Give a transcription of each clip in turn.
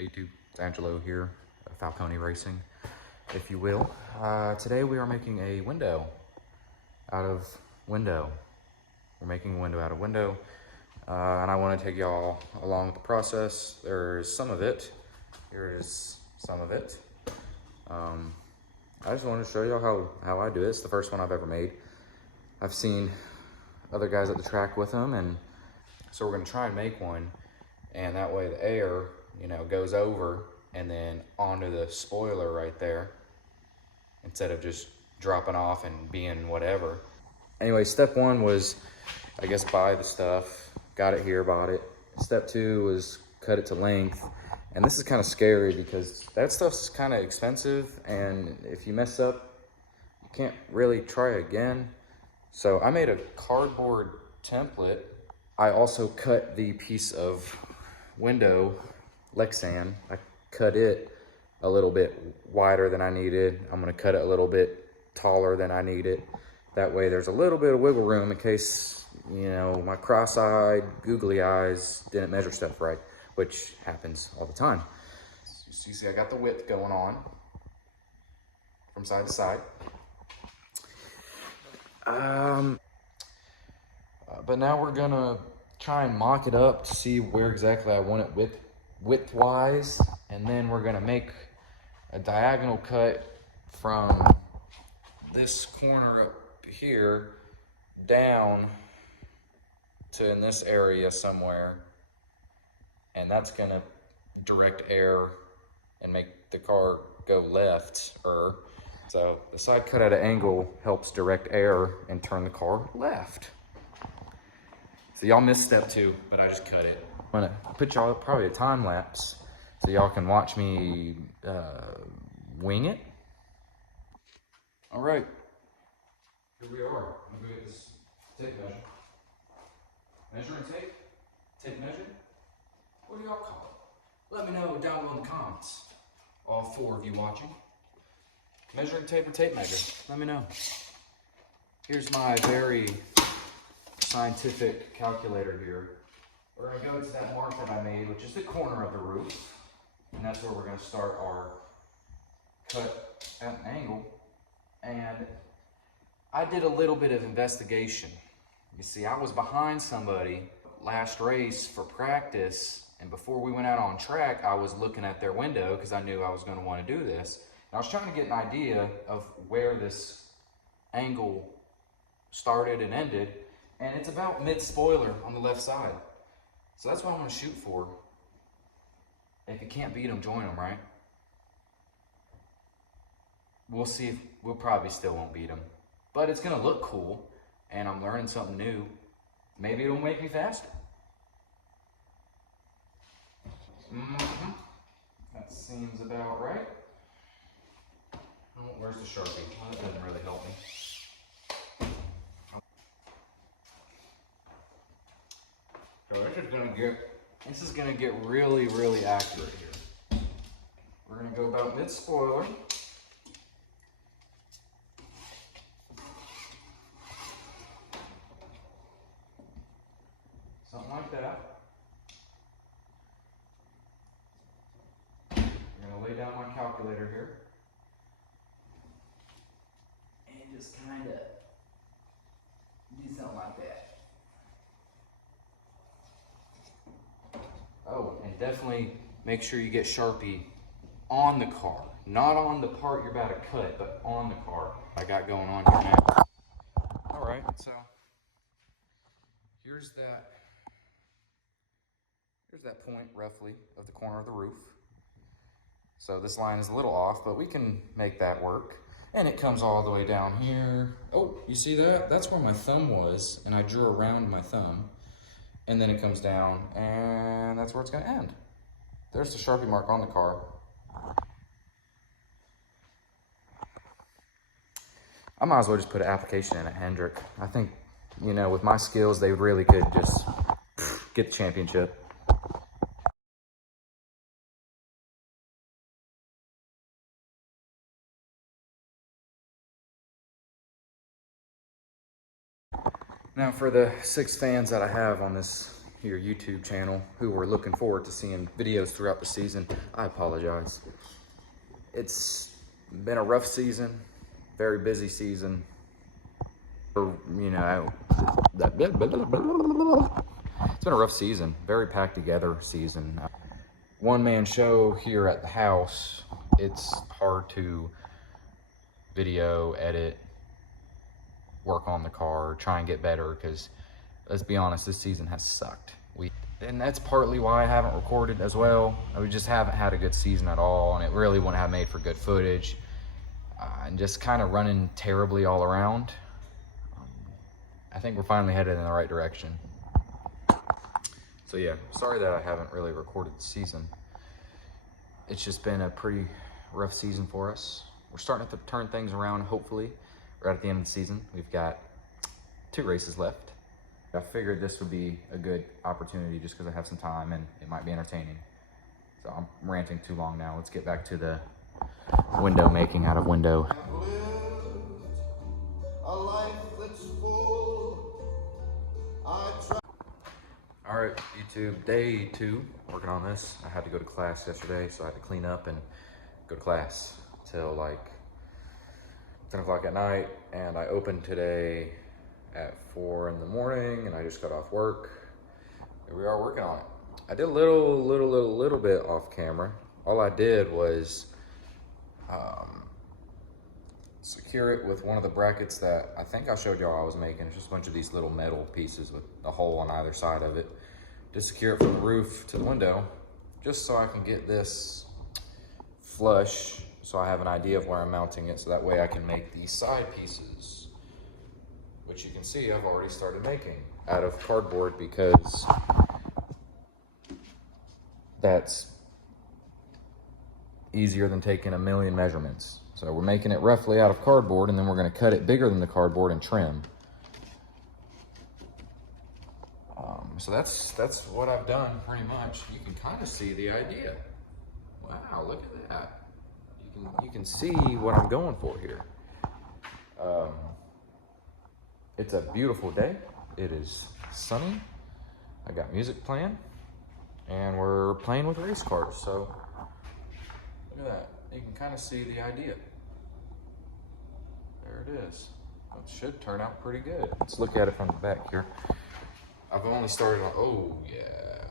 Hey YouTube, it's Angelo here, Falcone Racing, if you will. Today we are making a window out of window. We're making a window out of window, and I want to take y'all along with the process. There's some of it. Here is some of it. I just wanted to show y'all how I do it. It's the first one I've ever made. I've seen other guys at the track with them, and so we're going to try and make one, and that way the air, you know, goes over and then onto the spoiler right there instead of just dropping off and being whatever. Anyway, step one was, I guess, buy the stuff. Got it here, bought it. Step two was cut it to length. And this is kind of scary because that stuff's kind of expensive, and if you mess up, you can't really try again. So I made a cardboard template. I also cut the piece of window Lexan. I cut it a little bit wider than I needed. I'm gonna cut it a little bit taller than I need it. That way there's a little bit of wiggle room in case, you know, my cross-eyed, googly eyes didn't measure stuff right, which happens all the time. So you see I got the width going on from side to side. But now we're gonna try and mock it up to see where exactly I want it width-wise, and then we're gonna make a diagonal cut from this corner up here down to in this area somewhere, and that's gonna direct air and make the car go left. So the side cut at an angle helps direct air and turn the car left. So y'all missed step two, but I just cut it. I'm gonna put y'all probably a time lapse so y'all can watch me wing it. All right, here we are. I'm gonna go get this tape measure. Measuring tape? Tape measure? What do y'all call it? Let me know down below in the comments. All four of you watching. Measuring tape or tape measure? Let me know. Here's my very scientific calculator here. We're gonna go to that mark that I made, which is the corner of the roof. And that's where we're gonna start our cut at an angle. And I did a little bit of investigation. You see, I was behind somebody last race for practice, and before we went out on track, I was looking at their window because I knew I was gonna wanna do this. And I was trying to get an idea of where this angle started and ended, and it's about mid-spoiler on the left side. So that's what I'm gonna shoot for. If you can't beat them, join them, right? We'll see if, we'll probably still won't beat them. But it's gonna look cool, and I'm learning something new. Maybe it'll make me faster. That seems about right. Oh, where's the Sharpie? Well, that doesn't really help me. So this is gonna get really, really accurate here. We're gonna go about mid-spoiler. Something like that. I'm gonna lay down my calculator here. And just kinda do something like that. Oh, and definitely make sure you get Sharpie on the car. Not on the part you're about to cut, but on the car. I got going on here now. All right, so here's that point roughly of the corner of the roof. So this line is a little off, but we can make that work. And it comes all the way down here. Oh, you see that? That's where my thumb was, and I drew around my thumb. And then it comes down, and that's where it's gonna end. There's the Sharpie mark on the car. I might as well just put an application in at Hendrick. I think, you know, with my skills, they really could just get the championship. Now for the 6 fans that I have on this your YouTube channel who were looking forward to seeing videos throughout the season, I apologize. It's been a rough season, very busy season. You know, it's been a rough season, very packed together season. One-man show here at the house. It's hard to video, edit, work on the car, try and get better, because let's be honest, this season has sucked. And that's partly why I haven't recorded as well. We just haven't had a good season at all, and it really wouldn't have made for good footage. And just kind of running terribly all around. I think we're finally headed in the right direction. So yeah, sorry that I haven't really recorded the season. It's just been a pretty rough season for us. We're starting to turn things around, hopefully. Right at the end of the season, we've got 2 races left. I figured this would be a good opportunity just because I have some time and it might be entertaining. So I'm ranting too long now. Let's get back to the window making out of window. A life that's full. All right, YouTube, day 2, working on this. I had to go to class yesterday, so I had to clean up and go to class till like 10 o'clock at night. And I opened today at 4 in the morning, and I just got off work. Here we are working on it. I did a little bit off camera. All I did was secure it with one of the brackets that I think I showed y'all I was making. It's just a bunch of these little metal pieces with a hole on either side of it. Just secure it from the roof to the window, just so I can get this flush, so I have an idea of where I'm mounting it, so that way I can make these side pieces, which you can see I've already started making out of cardboard, because that's easier than taking a million measurements. So we're making it roughly out of cardboard, and then we're going to cut it bigger than the cardboard and trim. So that's what I've done pretty much. You can kind of see the idea. Wow, look at that. You can see what I'm going for here. It's a beautiful day. It is sunny. I got music playing, and we're playing with race cars. So look at that. You can kind of see the idea. There it is. It should turn out pretty good. Let's look at it from the back here. I've only started on, oh yeah,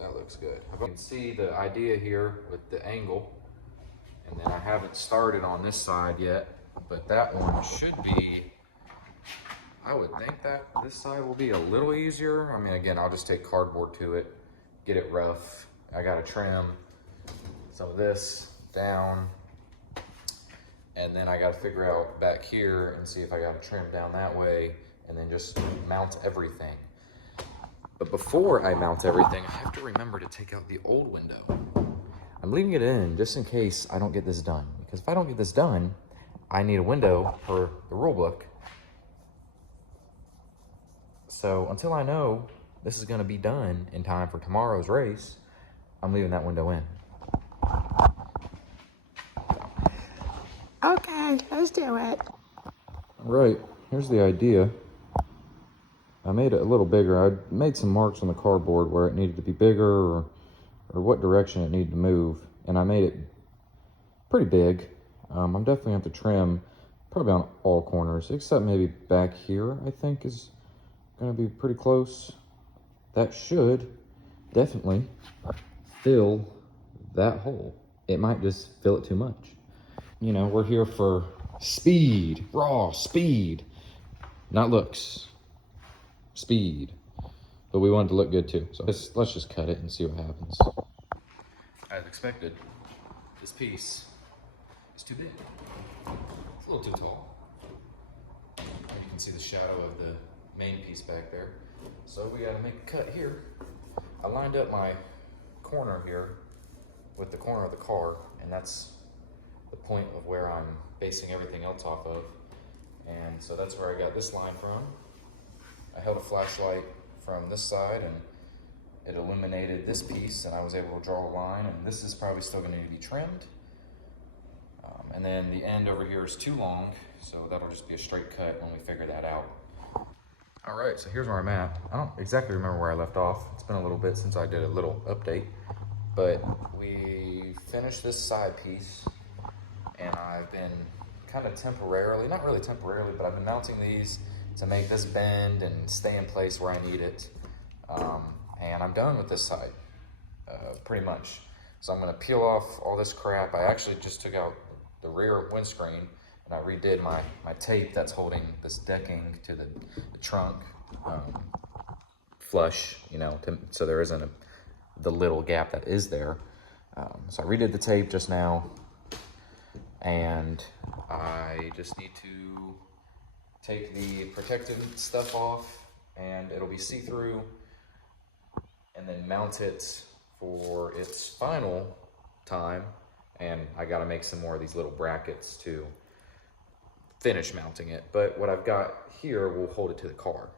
that looks good. You can see the idea here with the angle, and then I haven't started on this side yet, but that one should be, I would think that this side will be a little easier. I mean, again, I'll just take cardboard to it, get it rough. I gotta trim some of this down, and then I gotta figure out back here and see if I gotta trim down that way, and then just mount everything. But before I mount everything, I have to remember to take out the old window. I'm leaving it in just in case I don't get this done, because if I don't get this done, I need a window per the rule book. So until I know this is gonna be done in time for tomorrow's race, I'm leaving that window in. Okay, let's do it. All right, here's the idea. I made it a little bigger. I made some marks on the cardboard where it needed to be bigger, or what direction it needed to move. And I made it pretty big. I'm definitely going to have to trim probably on all corners, except maybe back here, I think is going to be pretty close. That should definitely fill that hole. It might just fill it too much. You know, we're here for speed, raw speed, not looks. Speed, but we want it to look good too. So let's just cut it and see what happens. As expected, this piece is too big. It's a little too tall. And you can see the shadow of the main piece back there. So we gotta make a cut here. I lined up my corner here with the corner of the car, and that's the point of where I'm basing everything else off of. And so that's where I got this line from. I held a flashlight from this side, and it illuminated this piece, and I was able to draw a line, and this is probably still going to need to be trimmed. And then the end over here is too long, so that'll just be a straight cut when we figure that out. All right, so here's where I'm at. I don't exactly remember where I left off. It's been a little bit since I did a little update, but we finished this side piece, and I've been kind of temporarily, not really temporarily, but I've been mounting these to make this bend and stay in place where I need it. And I'm done with this side, pretty much. So I'm gonna peel off all this crap. I actually just took out the rear windscreen and I redid my tape that's holding this decking to the trunk flush, you know, so there isn't the little gap that is there. So I redid the tape just now, and I just need to take the protective stuff off and it'll be see-through, and then mount it for its final time. And I gotta make some more of these little brackets to finish mounting it. But what I've got here will hold it to the car.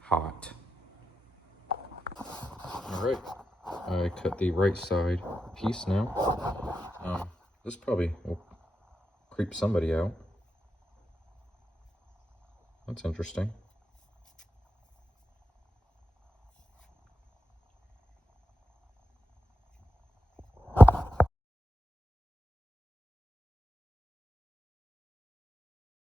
Hot. All right, I cut the right side piece now. This probably will creep somebody out. That's interesting.